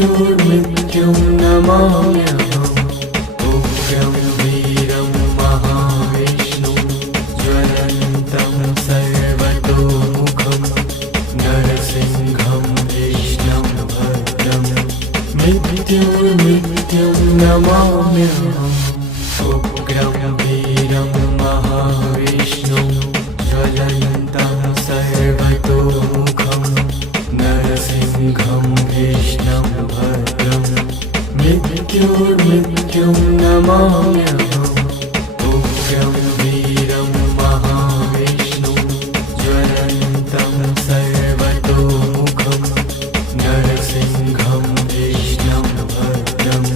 मृत्युर्मृत्युं नमाम्यहम् उग्रं वीरं महाविष्णुं ज्वलन्तं सर्वतोमुखं नरसिंहं कृष्णं भद्रं मृत्युर्मृत्युं नमाम्यहम् उग्रं वीरं महाविष्णुं ज्वलन्तं सर्वतोमुखं नरसिंहं कृष्णं भद्रं मृत्युर्मृत्युं नमाम्यहम्